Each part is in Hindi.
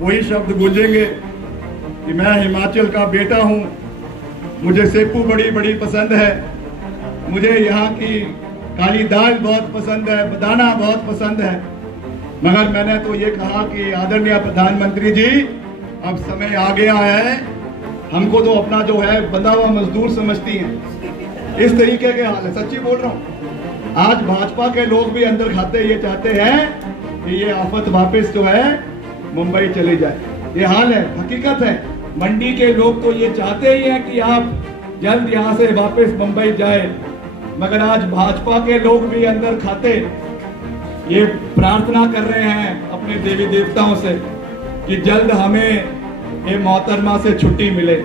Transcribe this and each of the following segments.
वही शब्द गूंजेंगे कि मैं हिमाचल का बेटा हूं, मुझे सेपू बड़ी बड़ी पसंद है, मुझे यहाँ की काली दाल बहुत पसंद है, बदाना बहुत पसंद है। मगर मैंने तो ये कहा कि आदरणीय प्रधानमंत्री जी, अब समय आ गया है, हमको तो अपना जो है बंधा हुआ मजदूर समझती हैं। इस तरीके के हाल है, सच्ची बोल रहा हूँ। आज भाजपा के लोग भी अंदर खाते ये चाहते हैं कि ये आफत वापस जो है मुंबई चली जाए। ये हाल है, हकीकत है। मंडी के लोग तो ये चाहते ही हैं कि आप जल्द यहाँ से वापस मुंबई जाए, मगर आज भाजपा के लोग भी अंदर खाते ये प्रार्थना कर रहे हैं अपने देवी देवताओं से कि जल्द हमें ये मोहतरमा से छुट्टी मिले।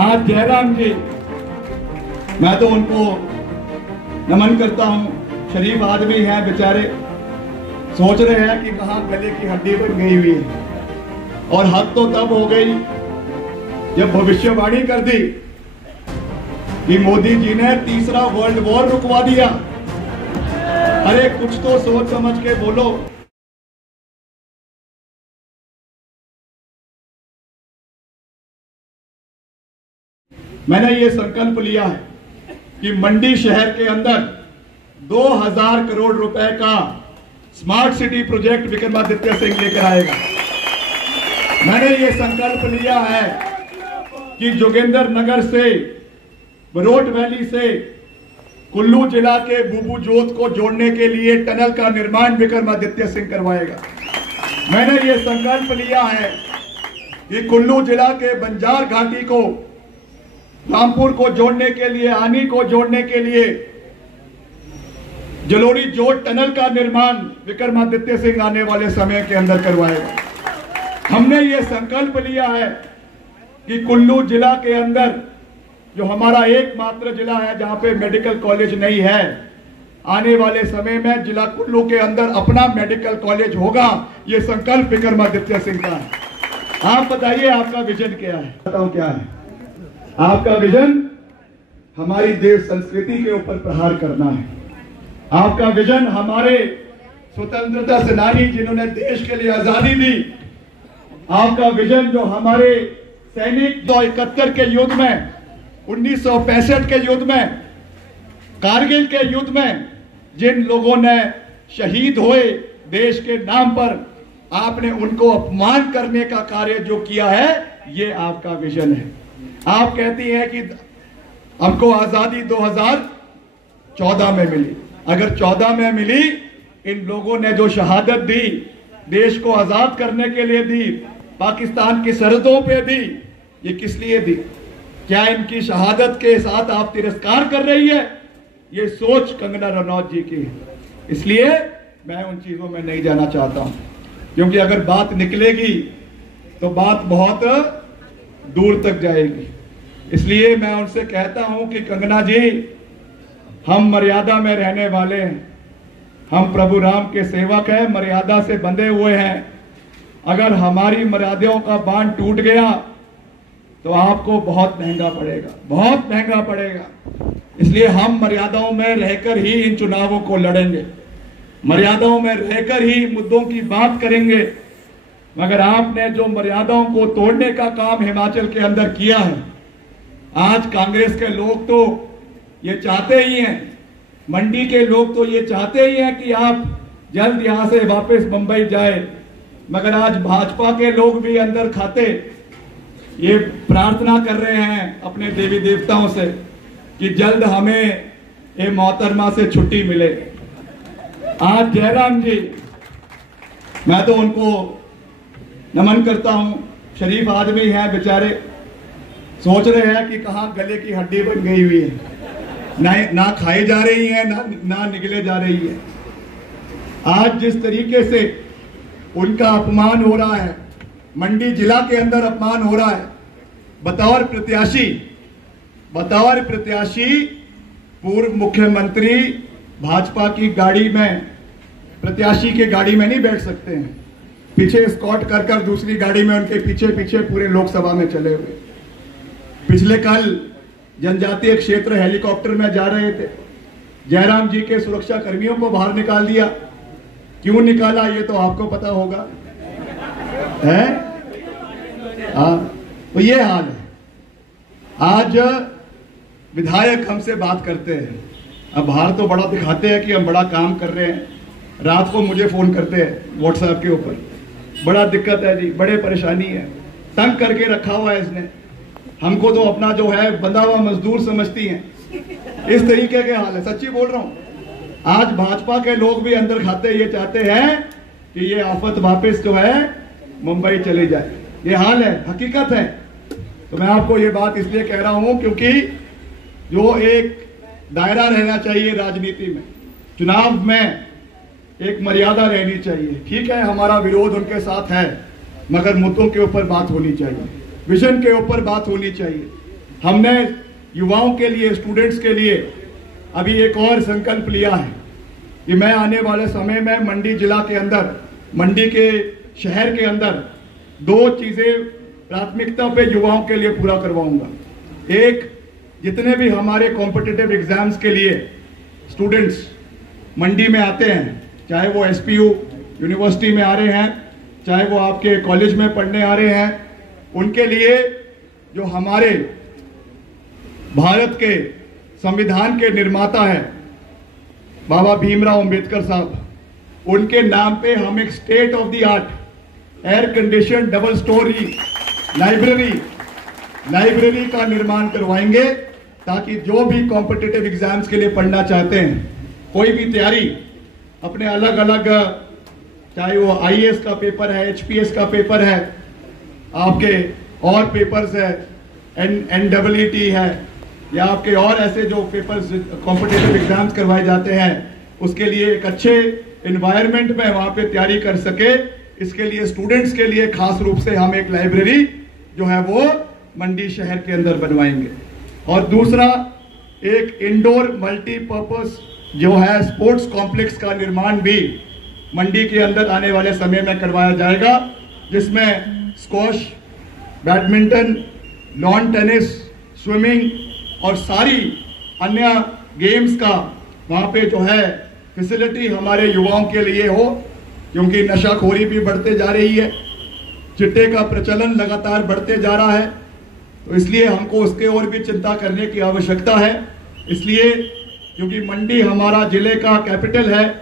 आज जयराम जी, मैं तो उनको नमन करता हूँ, शरीफ आदमी हैं बेचारे, सोच रहे हैं कि कहाँ गले की हड्डी बन गई हुई है। और हद तो तब हो गई जब भविष्यवाणी कर दी कि मोदी जी ने तीसरा वर्ल्ड वॉर रुकवा दिया। अरे कुछ तो सोच समझ के बोलो। मैंने ये संकल्प लिया है कि मंडी शहर के अंदर 2000 करोड़ रुपए का smart city project Vikramaditya Singh लेकर आएगा। मैंने ये संकल्प लिया है कि जोगिंदर नगर से, बरोट वैली से कुल्लू जिला के बुबू जोत को जोड़ने के लिए टनल का निर्माण विक्रमादित्य सिंह करवाएगा। मैंने ये संकल्प लिया है कि कुल्लू जिला के बंजार घाटी को, रामपुर को जोड़ने के लिए, आनी को जोड़ने के लिए जलोड़ी जोत टनल का निर्माण विक्रमादित्य सिंह आने वाले समय के अंदर करवाएगा। हमने ये संकल्प लिया है कि कुल्लू जिला के अंदर, जो हमारा एकमात्र जिला है जहां पे मेडिकल कॉलेज नहीं है, आने वाले समय में जिला कुल्लू के अंदर अपना मेडिकल कॉलेज होगा। ये संकल्प विक्रमादित्य सिंह का है। आप बताइए आपका विजन क्या है? बताओ क्या है आपका विजन? हमारी देश संस्कृति के ऊपर प्रहार करना है। आपका विजन हमारे स्वतंत्रता सेनानी जिन्होंने देश के लिए आजादी दी, आपका विजन जो हमारे सैनिक 1971 के युद्ध में, 1965 के युद्ध में, कारगिल के युद्ध में जिन लोगों ने शहीद हुए देश के नाम पर, आपने उनको अपमान करने का कार्य जो किया है, ये आपका विजन है। आप कहती हैं कि हमको आजादी 2014 में मिली। अगर 14 में मिली, इन लोगों ने जो शहादत दी, देश को आजाद करने के लिए दी, पाकिस्तान की सरहदों पे दी, ये किस लिए दी? क्या इनकी शहादत के साथ आप तिरस्कार कर रही है? ये सोच कंगना रनौत जी की है। इसलिए मैं उन चीजों में नहीं जाना चाहता हूं, क्योंकि अगर बात निकलेगी तो बात बहुत दूर तक जाएगी। इसलिए मैं उनसे कहता हूं कि कंगना जी, हम मर्यादा में रहने वाले हैं, हम प्रभु राम के सेवक हैं, मर्यादा से बंधे हुए हैं। अगर हमारी मर्यादाओं का बांध टूट गया तो आपको बहुत महंगा पड़ेगा, बहुत महंगा पड़ेगा। इसलिए हम मर्यादाओं में रहकर ही इन चुनावों को लड़ेंगे, मर्यादाओं में रहकर ही मुद्दों की बात करेंगे। मगर आपने जो मर्यादाओं को तोड़ने का काम हिमाचल के अंदर किया है, आज कांग्रेस के लोग तो ये चाहते ही हैं, मंडी के लोग तो ये चाहते ही हैं कि आप जल्द यहां से वापस मुंबई जाए, मगर आज भाजपा के लोग भी अंदर खाते ये प्रार्थना कर रहे हैं अपने देवी देवताओं से कि जल्द हमें ये मोहतरमा से छुट्टी मिले। आज जयराम जी, मैं तो उनको नमन करता हूं, शरीफ आदमी हैं बेचारे, सोच रहे हैं कि कहाँ गले की हड्डी बन गई हुई है, ना खाई जा रही है, ना निकले जा रही है। आज जिस तरीके से उनका अपमान हो रहा है, मंडी जिला के अंदर अपमान हो रहा है, बतौर प्रत्याशी पूर्व मुख्यमंत्री भाजपा की गाड़ी में, प्रत्याशी के गाड़ी में नहीं बैठ सकते हैं, पीछे स्कॉट कर दूसरी गाड़ी में उनके पीछे पीछे पूरे लोकसभा में चले हुए। पिछले कल जनजातीय क्षेत्र हेलीकॉप्टर में जा रहे थे, जयराम जी के सुरक्षा कर्मियों को बाहर निकाल दिया। क्यों निकाला ये तो आपको पता होगा। है। तो ये हाल है। आज विधायक हमसे बात करते हैं, अब बाहर तो बड़ा दिखाते हैं कि हम बड़ा काम कर रहे हैं, रात को मुझे फोन करते हैं व्हाट्सएप के ऊपर, बड़ा दिक्कत है जी, बड़े परेशानी है, तंग करके रखा हुआ है इसने हमको, तो अपना जो है बंधा हुआ मजदूर समझती हैं। इस तरीके के हाल है, सच्ची बोल रहा हूं। आज भाजपा के लोग भी अंदर खाते ये चाहते हैं कि ये आफत वापस जो है मुंबई चली जाए। ये हाल है, हकीकत है। तो मैं आपको ये बात इसलिए कह रहा हूं क्योंकि जो एक दायरा रहना चाहिए राजनीति में, चुनाव में एक मर्यादा रहनी चाहिए। ठीक है, हमारा विरोध उनके साथ है, मगर मुद्दों के ऊपर बात होनी चाहिए, विजन के ऊपर बात होनी चाहिए। हमने युवाओं के लिए, स्टूडेंट्स के लिए अभी एक और संकल्प लिया है कि मैं आने वाले समय में मंडी जिला के अंदर, मंडी के शहर के अंदर 2 चीजें प्राथमिकता पे युवाओं के लिए पूरा करवाऊंगा। एक, जितने भी हमारे कॉम्पिटिटिव एग्जाम्स के लिए स्टूडेंट्स मंडी में आते हैं, चाहे वो एसपीयू यूनिवर्सिटी में आ रहे हैं, चाहे वो आपके कॉलेज में पढ़ने आ रहे हैं, उनके लिए जो हमारे भारत के संविधान के निर्माता है बाबा भीमराव अंबेडकर साहब, उनके नाम पे हम एक state of the art air condition double storey library का निर्माण करवाएंगे, ताकि जो भी कॉम्पिटिटिव एग्जाम्स के लिए पढ़ना चाहते हैं, कोई भी तैयारी अपने अलग अलग, चाहे वो आईएएस का पेपर है, एचपीएस का पेपर है, आपके और पेपर्स है, एनडब्ल्यूटी है, या आपके और ऐसे जो पेपर्स कॉम्पिटिटिव एग्जाम्स करवाए जाते हैं, उसके लिए एक अच्छे एनवायरनमेंट में वहां पे तैयारी कर सके, इसके लिए स्टूडेंट्स के लिए खास रूप से हम एक लाइब्रेरी जो है वो मंडी शहर के अंदर बनवाएंगे। और दूसरा, एक इंडोर मल्टीपर्पज जो है स्पोर्ट्स कॉम्प्लेक्स का निर्माण भी मंडी के अंदर आने वाले समय में करवाया जाएगा, जिसमें squash, badminton, lawn tennis, swimming और सारी अन्य गेम्स का वहां पे जो है फैसिलिटी हमारे युवाओं के लिए हो, क्योंकि नशाखोरी भी बढ़ते जा रही है, चिट्टे का प्रचलन लगातार बढ़ते जा रहा है, तो इसलिए हमको उसके और भी चिंता करने की आवश्यकता है। इसलिए क्योंकि मंडी हमारा जिले का कैपिटल है,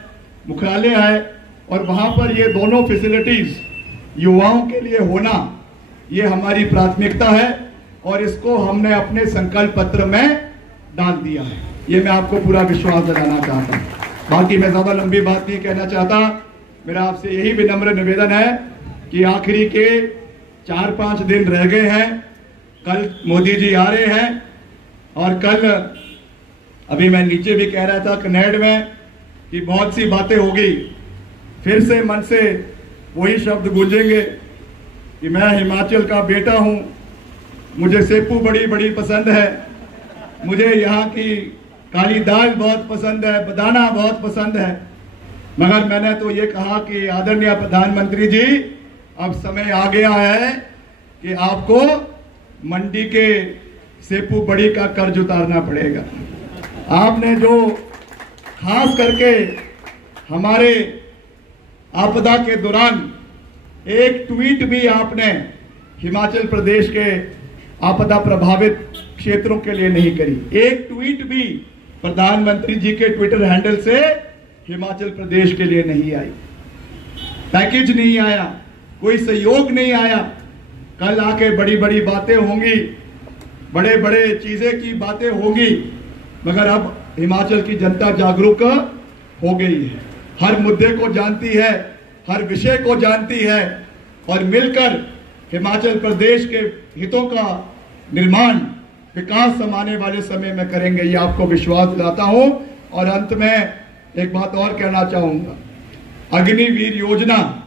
मुख्यालय है, और वहां पर ये दोनों फैसिलिटीज युवाओं के लिए होना, ये हमारी प्राथमिकता है, और इसको हमने अपने संकल्प पत्र में डाल दिया है। ये मैं आपको पूरा विश्वास दिलाना चाहता हूँ। बाकी मैं ज्यादा लंबी बात नहीं कहना चाहता, मेरा आपसे यही विनम्र निवेदन है कि आखिरी के 4-5 दिन रह गए हैं, कल मोदी जी आ रहे हैं, और कल अभी मैं नीचे भी कह रहा था कनेड में कि बहुत सी बातें होगी, फिर से मन से वही शब्द गूंजेंगे कि मैं हिमाचल का बेटा हूं, मुझे सेपू बड़ी पसंद है, मुझे यहाँ की काली दाल बहुत पसंद है, बदाना बहुत पसंद है। मगर मैंने तो ये कहा कि आदरणीय प्रधानमंत्री जी, अब समय आ गया है कि आपको मंडी के सेपू बड़ी का कर्ज उतारना पड़ेगा। आपने जो खास करके हमारे आपदा के दौरान एक ट्वीट भी आपने हिमाचल प्रदेश के आपदा प्रभावित क्षेत्रों के लिए नहीं करी, एक ट्वीट भी प्रधानमंत्री जी के ट्विटर हैंडल से हिमाचल प्रदेश के लिए नहीं आई, पैकेज नहीं आया, कोई सहयोग नहीं आया। कल आके बड़ी बड़ी बातें होंगी, बड़े बड़े चीजें की बातें होंगी, मगर अब हिमाचल की जनता जागरूक हो गई है, हर मुद्दे को जानती है, हर विषय को जानती है, और मिलकर हिमाचल प्रदेश के हितों का निर्माण, विकास हम आने वाले समय में करेंगे, ये आपको विश्वास दिलाता हूं। और अंत में एक बात और कहना चाहूंगा, अग्निवीर योजना